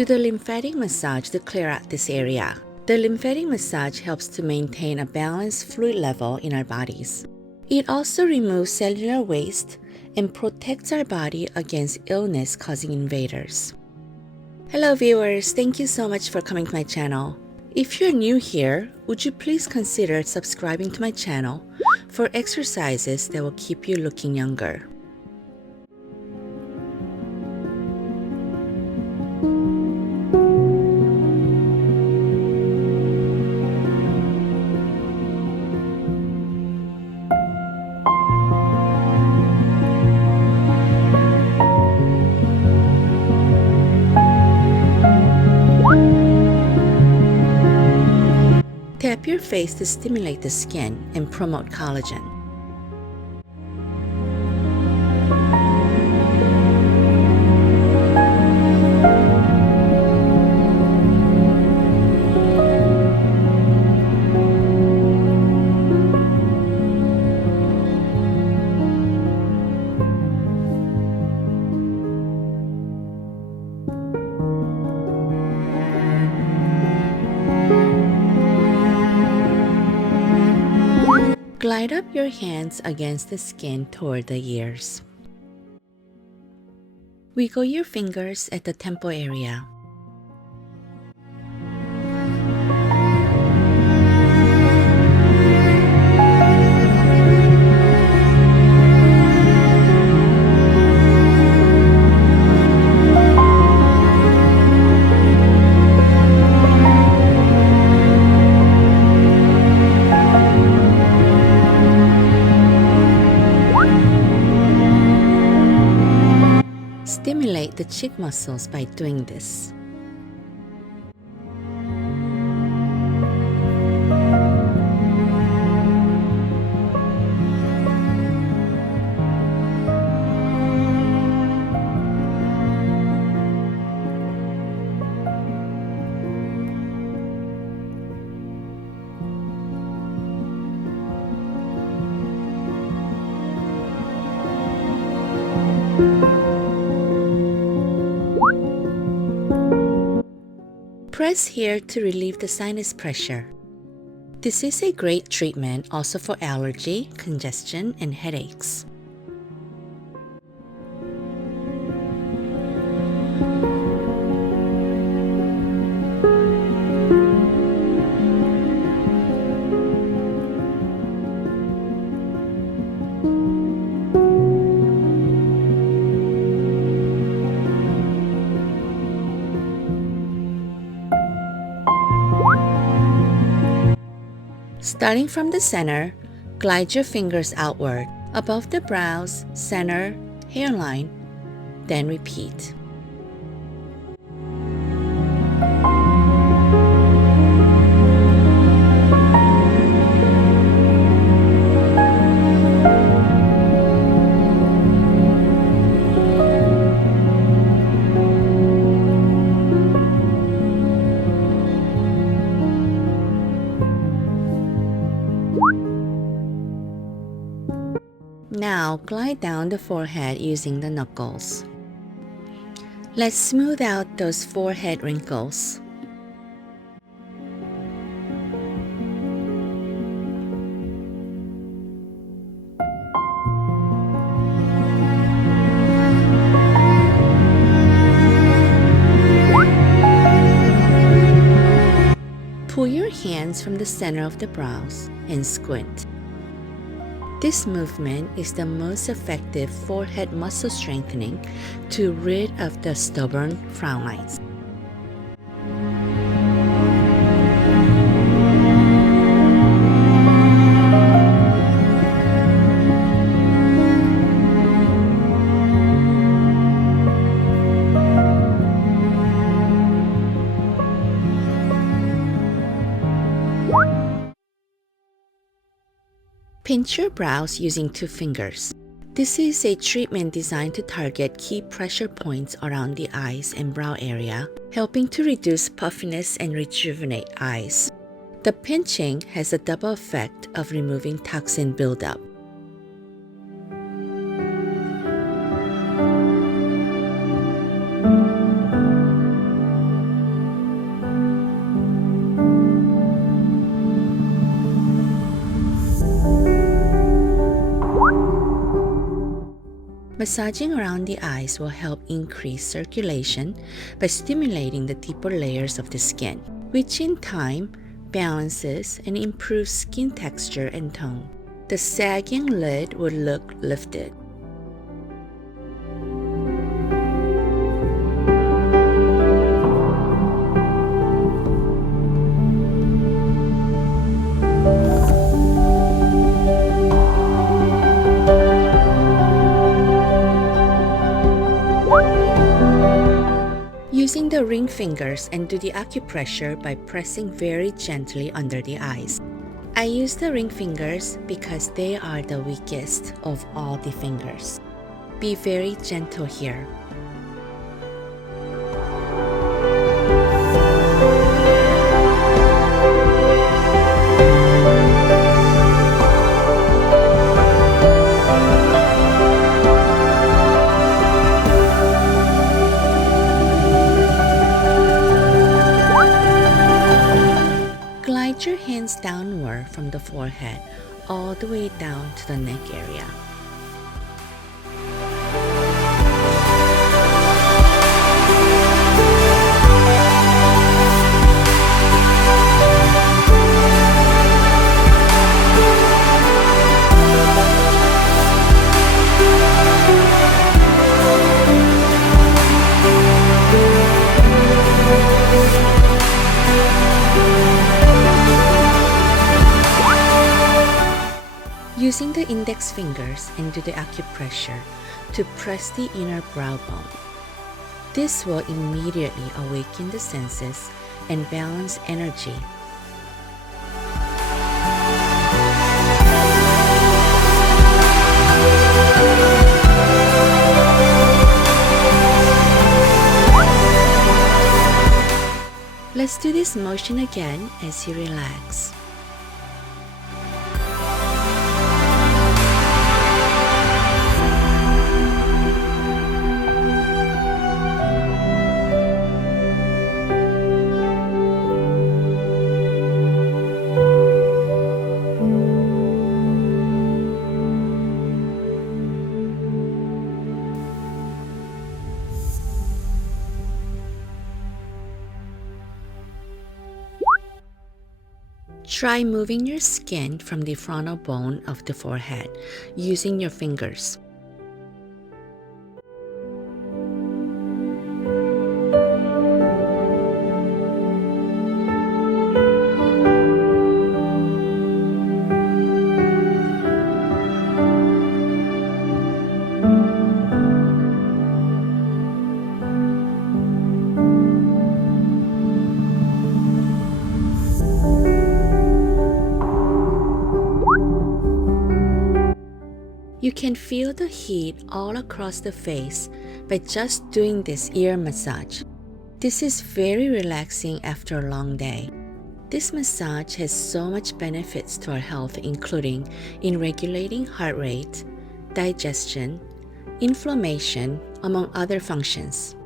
Do the lymphatic massage to clear out this area. The lymphatic massage helps to maintain a balanced fluid level in our bodies. It also removes cellular waste and protects our body against illness causing invaders. Hello viewers, thank you so much for coming to my channel. If you're new here, would you please consider subscribing to my channel for exercises that will keep you looking younger. Tap your face to stimulate the skin and promote collagen. Glide up your hands against the skin toward the ears. Wiggle your fingers at the temple area. Stimulate the cheek muscles by doing this. Press here to relieve the sinus pressure. This is a great treatment also for allergy, congestion, and headaches. Starting from the center, glide your fingers outward, above the brows, center, hairline, then repeat. Now glide down the forehead using the knuckles. Let's smooth out those forehead wrinkles. Pull your hands from the center of the brows and squint. This movement is the most effective forehead muscle strengthening to rid of the stubborn frown lines. Pinch your brows using 2 fingers. This is a treatment designed to target key pressure points around the eyes and brow area, helping to reduce puffiness and rejuvenate eyes. The pinching has a double effect of removing toxin buildup. Massaging around the eyes will help increase circulation by stimulating the deeper layers of the skin, which in time balances and improves skin texture and tone. The sagging lid will look lifted. Using the ring fingers and do the acupressure by pressing very gently under the eyes. I use the ring fingers because they are the weakest of all the fingers. Be very gentle here. Glide your hands downward from the forehead all the way down to the neck area. Using the index fingers and do the acupressure to press the inner brow bone. This will immediately awaken the senses and balance energy. Let's do this motion again as you relax. Try moving your skin from the frontal bone of the forehead using your fingers. You can feel the heat all across the face by just doing this ear massage. This is very relaxing after a long day. This massage has so much benefits to our health, including in regulating heart rate, digestion, inflammation, among other functions.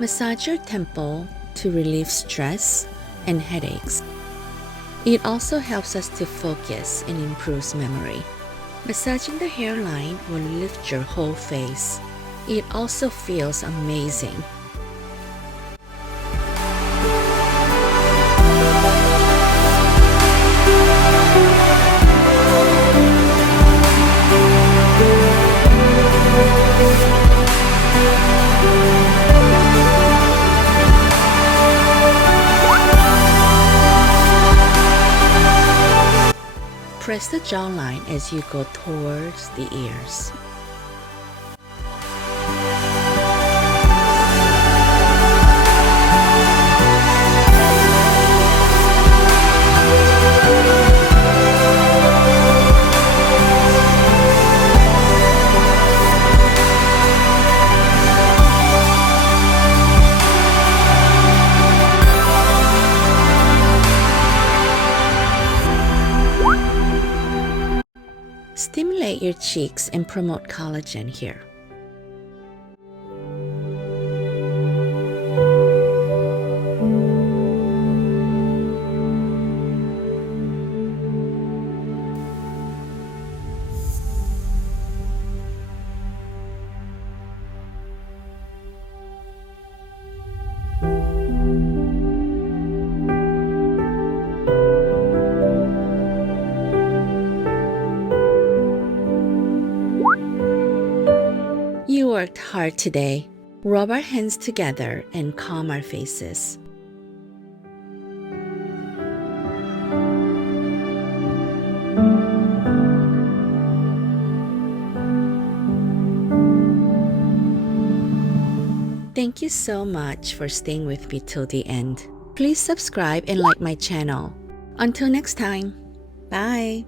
Massage your temple to relieve stress and headaches. It also helps us to focus and improves memory. Massaging the hairline will lift your whole face. It also feels amazing. Press the jawline as you go towards the ears. Stimulate your cheeks and promote collagen here. You worked hard today. Rub our hands together and calm our faces. Thank you so much for staying with me till the end. Please subscribe and like my channel. Until next time, bye!